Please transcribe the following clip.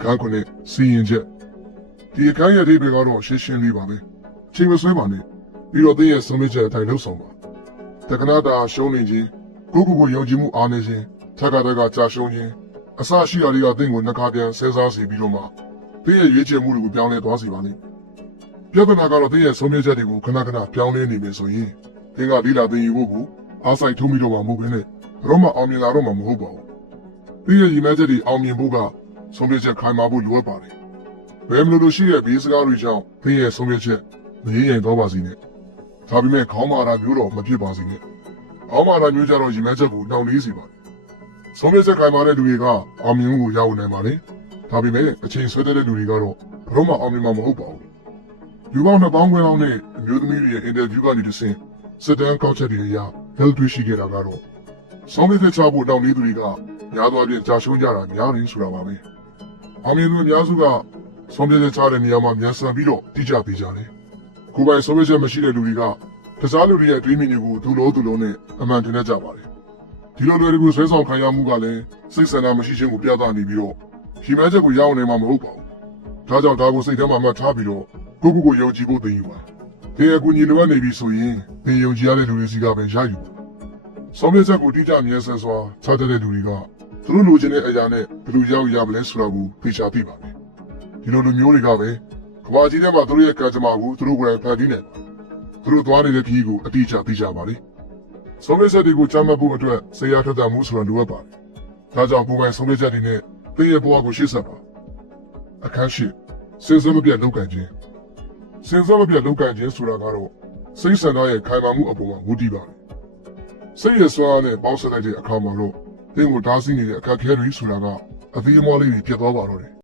အခန်းခွနဲ့စီရင်ချက်ဒီအခန်းရဲ့အဓိပ္ပာယ်ကတော့ရှင်းရှင်းလေးပါပဲချိန်မဆွဲပါနဲ့ပြီးတော့သင်ရဲ့ဆုံးဖြတ်ချက်အတိုင်းလှုပ်ဆောင်ပါတက္ကနာတာရှုံးနေခြင်းကိုယုံကြည်မှုအားနည်းခြင်းထက်ကကြာရှုံးခြင်းအစရှိတာတွေကသင်ကိုနှခါပြန်ဆဲစားစေပြီးတော့မှသင်ရဲ့ရွေးချယ်မှုတွေကိုပြောင်းလဲသွားစေပါလိမ့်ပြဿနာကတော့သင်ရဲ့ဆုံးဖြတ်ချက်တွေကိုခဏပြောင်းလဲနေမယ်ဆိုရင်သင်ကဒီလာသင်ယူဖို့ကိုအားစိုက်ထုံးပြီးတော့မှမဟုတ်ဘဲနဲ့တော့မှအောင်မြင်လာတော့မှမဟုတ်ပါဘူးသင်ရဲ့ရည်မှန်းချက်တွေအောင်မြင်ဖို့ကဆုံးဖြတ်ချက်ခိုင်မာဖို့လိုအပ်ပါတယ်ဘယ်မလို့ရှိတဲ့ဘေးစကားတွေကြောင့်သင်ရဲ့ဆုံးဖြတ်ချက်မရရင်တော့ပါစေနဲ့ဒါပေမဲ့ခေါင်းမာတာမျိုးတော့မဖြစ်ပါစေနဲ့ခေါင်းမာတာမျိုးကြတော့ရည်မှန်းချက်ကိုနှောင့်နှေးစေပါတယ်ဆုံးဖြတ်ချက်ခိုင်မာတဲ့လူတွေကအောင်မြင်မှုကိုရအောင်နိုင်ပါတယ်ဒါပေမဲ့အချိန်ဆွဲတဲ့လူတွေကတော့တော့မှအောင်မြင်မှာမဟုတ်ပါဘူးလူပေါင်း2,000 ခွဲလောက်နဲ့အမျိုးသမီးတွေရဲ့အင်တာဗျူးကနေတစ်ဆင့်စစ်တမ်းကောက်ချက်တွေအရဟဲလ်တွေ့ရှိခဲ့တာကတော့ဆုံးဖြတ်ချက်ချဖို့တောင်းနေသူတွေကများသောအားဖြင့်ကြာရှုံးကြတာများတယ်ဆိုတာပါပဲအောင်မြင်သူအများစုကဆုံးဖြတ်ချက်ချတဲ့နေရာမှာမြန်ဆန်ပြီးတော့တိကျပေးကြတယ်ကိုယ်ပိုင်ဆုံးဖြတ်ချက်မရှိတဲ့လူတွေကတခြားလူတွေရဲ့တွေးမြင်တွေကိုသူလုံးနဲ့အမှန်တင်တတ်ကြပါတယ်ဒီလိုတွေဆွဲဆောင်ခံရမှုကလည်းစိတ်ဆန္ဒမရှိခြင်းကိုပြသနေပြီးတော့ရည်မှန်းချက်ကိုရအောင်နိုင်မှာမဟုတ်ပါဘူးဒါကြောင့်ဒါကိုစိတ်ထဲမှာမှတ်ထားပြီးတော့ကိုယုံကြည်ဖို့သင်ယူပါသင်အကူအညီလိုအပ်နေပြီဆိုရင်သင်ယုံကြည်ရတဲ့လူတွေစီကပဲရယူဆုံးဖြတ်ချက်ကိုတိကျမြန်ဆန်စွာချတတ်တဲ့လူတွေကသူတို့လိုချင်တဲ့အရာနဲ့ဘယ်လိုရောက်ရမလဲဆိုတာကိုသိချသိပါမယ်ဒီလိုလူမျိုးတွေကပဲကမ္ဘာကြီးထဲမှာသူတို့ရဲ့ကံကြမ္မာကိုသူတို့ကိုယ်တိုင်ဖန်တီးနေတယ်သူတို့သွားနေတဲ့ခရီးကိုအတိအကျသိကြပါလေဆုံးဖြတ်ချက်တွေကိုချမှတ်ဖို့အတွက်စေရထက်သမှုဆိုတာလိုအပ်ပါတယ်ဒါကြောင့်ကိုယ်ပိုင်ဆုံးဖြတ်ချက်တွေနဲ့သင်ရဲ့ဘဝကိုရှေ့ဆက်ပါအခန်းရှိစဉ်းစားမပြတ်လုပ်ကံခြင်းဆိုတာကတော့စိတ်ဆန္ဒရဲ့ခိုင်မာမှုအပေါ်မှာမူတည်ပါတယ်စိတ်ရဲ့စွမ်းအားနဲ့ပေါင်းစပ်လိုက်တဲ့အခါမှာတော့သင်ကိုတားဆီးနေတဲ့အခက်အခဲတွေဆိုတာကအသီးအမွှားလေးတွေဖြစ်သွားပါတော့တယ်